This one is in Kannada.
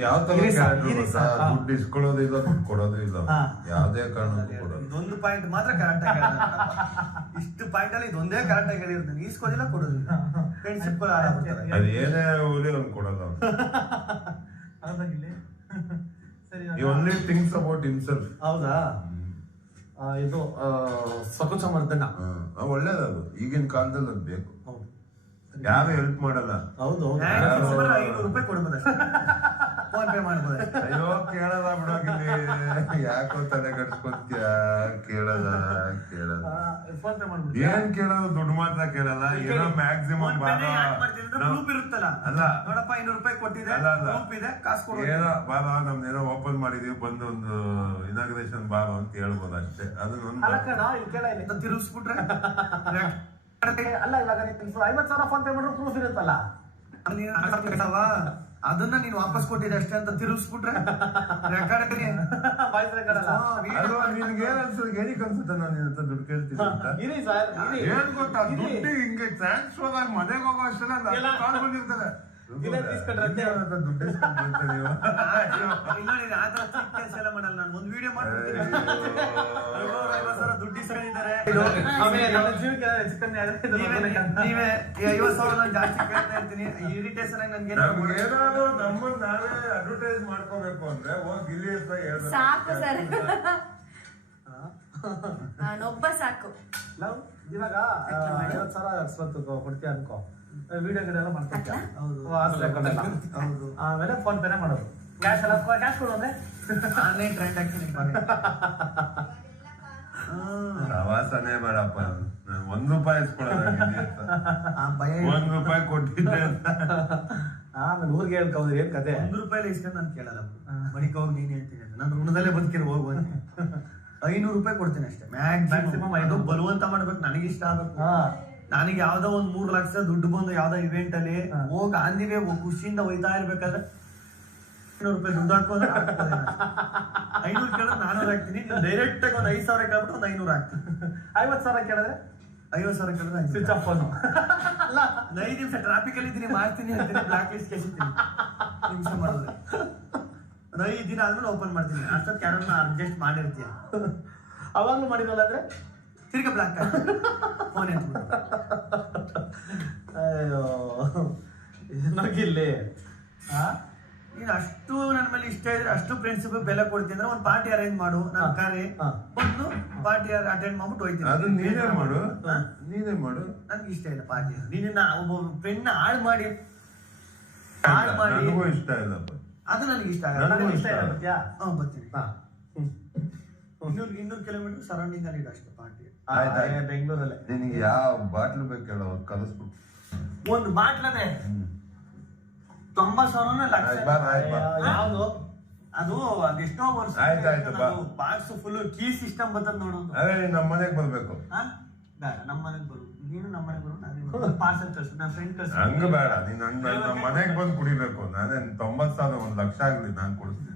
ಯಾವ ತರ ಇರಿ ಸರ್, ಕ್ಯಾರೆಕ್ಟರ್ ಇರಿ ಗೊತ್ತಾ ಸರ್, ಹಾ. ದುಡ್ಡು ಇಸ್ಕೊಳ್ಳೋದು ಇಲ್ಲ ದುಡ್ಡು ಕೊಡೋದು ಇಲ್ಲ. ಹಾ. ಯಾವ್ದೇ ಕಾರಣಕ್ಕೂ ಕೊಡೋದು ಇದೊಂದು ಪಾಯಿಂಟ್ ಮಾತ್ರ ಕರೆಕ್ಟ್ ಆಗಿ ಹೇಳಿದ್ನಪ್ಪ. ಇಷ್ಟು ಪಾಯಿಂಟ್ ಅಲ್ಲಿ ಇದೊಂದೇ ಕರೆಕ್ಟ್ ಆಗಿ ಹೇಳಿರ್ತೀನಿ ಈಸ್ಕೋದಿಲ್ಲ ಕೊಡೋದಿಲ್ಲ. ಫ್ರೆಂಡ್ಶಿಪ್ ಅದ್ ಏನೇ ಅವ್ನು ಅವ್ನು. ಸರಿ ಹೌದಾ? ಆ, ಇದು ಆ, ಸಕು ಸಮರ್ಥನ ಒಳ್ಳೇದದು. ಈಗಿನ ಕಾಲದಲ್ಲಿ ಅದು ಬೇಕು. ಹೌದು. ಯಾರು ಹೆಲ್ಪ್ ಮಾಡಲ್ಲ? ಹೌದು ಹೌದು. ಐನೂರು ರೂಪಾಯಿ ಕೊಡ್ಬೋದಷ್ಟೇ ಫೋನ್ ಪೇ ಮಾಡ್ಬೋದು? ಅಯ್ಯೋ ಕೇಳಲ್ಲ ಬಿಡೋಗಿಲ್ಲಿ ಯಾಕೋ ತಲೆ ಕಟ್ಸ್ಕೊತ್ಯ ಕೇಳಲ್ಲ ಕೇಳಲ್ಲ. ಫೋನ್ ಪೇ ಮಾಡ್ಬೋದು? ಏನ್ ಕೇಳೋದು? ದುಡ್ಡು ಮಾತ್ರ ಕೇಳಲ್ಲ. ಏನೋ ಮ್ಯಾಕ್ಸಿಮಮ್ ಬಾರೋ ಗ್ರೂಪ್ ಇರುತ್ತಲ್ಲ? ಅಲ್ಲ. ನೋಡಪ್ಪ ಐನೂರು ರೂಪಾಯಿ ಕೊಟ್ಟಿದೆ. ಅಲ್ಲ, ಇದೆ ಕಾಸು ಕೊಡು ಏನೋ ಬಾಬಾ ನಮ್ದು ಏನೋ ಓಪನ್ ಮಾಡಿದೀವಿ ಬಂದು ಒಂದು ಇನಾಗ್ರೇಷನ್ ಬಾಬಾ ಅಂತ ಹೇಳ್ಬೋದು ಅಷ್ಟೇ. ಅದು ನನ್ನ ಕಣ ಇಲ್ಲಿ ಕೇಳ ಇಲ್ಲಿ ತಿರುಗಿಸ್ಬಿಟ್ರೆ. ಅಲ್ಲ ಇವಾಗ ಐವತ್ತು ಸಾವಿರ ಫೋನ್ ಪೇ ಮಾಡಿದ್ರು ಪ್ರೂಫ್ ಇರುತ್ತಲ್ಲ? ಅದನ್ನ ನೀನು ವಾಪಸ್ ಕೊಟ್ಟಿದೆ ಅಷ್ಟೇ ಅಂತ ತಿರುಗಿಸ್ಬಿಟ್ರೆ ರೆಕಾರ್ಡ್ ವಾಯ್ಸ್ ರೆಕಾರ್ಡ್ ಅಲ್ಲ. ಅದು ನಿನ್ಗೆ ಏನ್ ಅನ್ಸುತ್ತೆ ಏನಕ್ಕೆ ಅನ್ಸುತ್ತೆ ನಾನು ನಿನ್ನ ಹತ್ರ ದುಡ್ಡು ಕೇಳ್ತೀನಿ ಅಂತ? ಇರಿ ಸರ್ ಇರಿ. ಏನ್ ಗೊತ್ತಾ ಇರಿ. ದುಡ್ಡು ಹಿಂಗೆ ಟ್ರಾನ್ಸ್ಫರ್ ಆಗಿ ಮನೆಗೆ ಅಷ್ಟೆಲ್ಲ ದುಡ್ಡು ಮಾಡಲ್ಲ. ನಾನು ಒಂದು ವಿಡಿಯೋ ದುಡ್ಡು ಆಮೇಲೆ ಜೀವಕ್ಕೆ ಹೆಚ್ಚು ಕಮ್ಮಿ ಆದ್ರೆ ನೀವೇ ಐವತ್ತು ಸಾವಿರ ನಾನು ಜಾಸ್ತಿ ಕೇಳ್ತಾ ಇರ್ತೀನಿ. ಇರಿಟೇಷನ್ ಆಗಿ ನನ್ಗೆ ಏನಾದ್ರು ನಮ್ಮನ್ನ ನಾವೇ ಅಡ್ವರ್ಟೈಸ್ ಮಾಡ್ಕೋಬೇಕು ಅಂದ್ರೆ ಹೋಗಿ ಇಲ್ಲಿ ಹೇಳ್ಬೇಕು. ಸಾಕು ಸರ್. ನಾನೊಬ್ಬ ಸಾಕು. ಲವ್ ಇವಾಗ ಐವತ್ತು ಸಾವಿರ ಕೊಡ್ತೀಯ ಅನ್ಕೋ. ವಿಡಿಯೋ ಗಿಡ ಎಲ್ಲ ಮಾಡ್ಕೊತೀಯ ಹೌದು. ಆಮೇಲೆ ಫೋನ್ ಪೇನೆ ಮಾಡೋದು. ಕ್ಯಾಶ್ ಎಲ್ಲ ಕ್ಯಾಶ್ ಕೊಡು ಅಂದ್ರೆ? ಆನ್ಲೈನ್ ಟ್ರಾನ್ಸಾಕ್ಷನ್ ಪ್ರವಾಸನೇ ಬೇಡಪ್ಪ. ನಾನು ಒಂದ್ ರೂಪಾಯಿ ಇಸ್ಕೊಳ್ಳೋದು ಇಲ್ಲಿ ಅಂತ. ಆ ಭಯ ಒಂದ್ ರೂಪಾಯಿ ಕೊಟ್ಟಿದ್ದೆ ಅಂತ. ಆಮೇಲೆ ಊರಿಗೆ ಹೇಳ್ಕೊಂಡ್ರೆ ಏನ್ ಕತೆ? ಒಂದು ರೂಪಾಯಿ ಇಸ್ಕೊಂಡು ನಾನು ಕೇಳಲ್ಲ ಮಡಿಕ ಹೋಗಿ ನೀನು ಹೇಳ್ತೀನಿ ಅಂತ. ನಾನು ಋಣದಲ್ಲೇ ಬದುಕಿರೋ ಹೋಗು ಅಂತ. ಐನೂರು ರೂಪಾಯಿ ಕೊಡ್ತೀನಿ ಅಷ್ಟೇ. Maximum ಮ್ಯಾಕ್ಸಿಮಮ್ ಐದು ಐನೂರು. ಬಲವಂತ ಮಾಡ್ಬೇಕು. ನನಗೆ ಇಷ್ಟ ಆಗ್ಬೇಕು. ಹಾ. ನನಗೆ ಯಾವ್ದೋ ಒಂದ್ ಮೂರ್ ಲಕ್ಷ ದುಡ್ಡು ಬಂದು ಯಾವ್ದೋ ಇವೆಂಟ್ ಅಲ್ಲಿ ಹಾ. ಹೋಗಿ ಆಂದಿವೆ ಖುಷಿಯಿಂದ ಒಯ್ತಾ ಇರ್ಬೇಕಾದ್ರೆ ಐನೂರು ರೂಪಾಯಿ ದುಡ್ಡು ಹಾಕೋದ್ರೆ ಐನೂರು ಕೇಳಿದ್ರೆ ನಾನೂರು ಹಾಕ್ತೀನಿ. ಡೈರೆಕ್ಟ್ ಆಗಿ ಒಂದು ಐದು ಸಾವಿರ ಕೇಳ್ಬಿಟ್ಟು ಒಂದು ಐನೂರು ಹಾಕ್ತೀನಿ. ಐವತ್ತು ಸಾವಿರ ಕೇಳಿದ್ರೆ? ಐವತ್ತು ಸಾವಿರ ಕೇಳಿದ್ರೆ ಸ್ವಿಚ್ ಆಫ್ ಫೋನು ಅಲ್ಲ ಐದು ನಿಮಿಷ ಟ್ರಾಫಿಕ್ ಅಲ್ಲಿ ಇದ್ದೀನಿ ಮಾಡ್ತೀನಿ ಅಂತೀನಿ ಬ್ಲಾಕ್ ಲಿಸ್ಟ್ ಕೇಳ್ತೀನಿ ನಿಮಿಷ ಮಾಡಿದ್ರೆ ಒಂದ್ ಐದು ದಿನ ಆದ್ಮೇಲೆ ಓಪನ್ ಮಾಡ್ತೀನಿ. ಅಷ್ಟೊತ್ತು ಕ್ಯಾರನ್ನ ಅಡ್ಜಸ್ಟ್ ಮಾಡಿರ್ತೀಯ. ಅವಾಗಲೂ ಮಾಡಿದ್ವಲ್ಲ ಅಂದ್ರೆ? ತಿರ್ಗ ಬ್ಲಾಕ್ ಫೋನ್ ಅಯ್ಯೋ ನಗಿಲ್ಲಿ ಹಾ ನೀನು ಅಷ್ಟು ನನ್ನ ಮೇಲೆ ಇಷ್ಟ ಇದ್ರೆ ಅಷ್ಟು ಪ್ರಿನ್ಸಿಪಲ್ ಬೆಲೆ ಕೊಡ್ತೀನಿ ಅಂದ್ರೆ ಒಂದು ಪಾರ್ಟಿ ಅರೇಂಜ್ ಮಾಡು ನನ್ನ ಕಾರೇ. ಬಂದು ಪಾರ್ಟಿ ಅಟೆಂಡ್ ಮಾಡ್ಬಿಟ್ಟು ಹೋಯ್ತೀನಿ. ಅದು ನೀನೇ ಮಾಡು. ಹಾ? ನೀನೇ ಮಾಡು. ನನ್ಗೆ ಇಷ್ಟ ಇಲ್ಲ ಪಾರ್ಟಿ ನೀನನ್ನ ಒಬ್ಬ ಫ್ರೆಂಡ್ ಹಾಳು ಮಾಡಿ. ಹಾಳು ಮಾಡಿ. ನನಗೂ ಇಷ್ಟ ಇಲ್ಲ ಅದು. ನನಗೆ ಇಷ್ಟ ಆಗಲ್ಲ. ನನಗೆ ಇಷ್ಟ ಇಲ್ಲ ಬರ್ತೀಯಾ ಬರ್ತೀನಿ. ಹಾಂ. ಇನ್ನೂರು ಇನ್ನೂರು ಕಿಲೋಮೀಟರ್ ಸರೌಂಡಿಂಗ್ ಅಲ್ಲಿ ಇಡು ಅಷ್ಟೇ ಪಾರ್ಟಿ ಬೆಂಗಳೂರಲ್ಲೇ. ನಿನಗೆ ಯಾವ ಬಾಟ್ಲು ಬೇಕು ಹೇಳೋ ಕಲಿಸ್ಬಿಟ್ಟು ಒಂದು ಬಾಟ್ಲನೆ ತೊಂಬತ್ ಸಾವಿರನೇ ಲಕ್ಷ ಆಯ್ತ್ ಬಾ, ಆಯ್ತ್ ಬಾ. ಯಾವ್ದು? ಅದು ಅದೆಷ್ಟೋ ವರ್ಷ ಆಯ್ತ್ ಆಯ್ತು, ಬಾ. ಬಾಕ್ಸ್ ಫುಲ್ ಕೀ ಸಿಸ್ಟಮ್ ಬರ್ತದ ನೋಡು ಅದೇ ನೀನ್ ನಮ್ಮ ಮನೆಗೆ ಬರ್ಬೇಕು. ಹಾ? ಬೇಡ ನಮ್ಮ ಮನೆಗೆ ಬರು. ನೀನು ನಮ್ಮ ಮನೆಗೆ ಬರು ನಾನು ಪಾರ್ಸಲ್ ಕಳ್ಸು ನನ್ನ ಫ್ರೆಂಡ್ ಕಳ್ಸು ಹಂಗ ಬೇಡ ನೀನ್ ಹಂಗ ನಮ್ಮ ಮನೆಗೆ ಬಂದು ಕುಡಿಬೇಕು. ನಾನೇನ್ ತೊಂಬತ್ ಸಾವಿರ ಒಂದ್ ಲಕ್ಷ ಆಗ್ಲಿ ನಾನ್ ಕೊಡಿಸ್ತೀನಿ.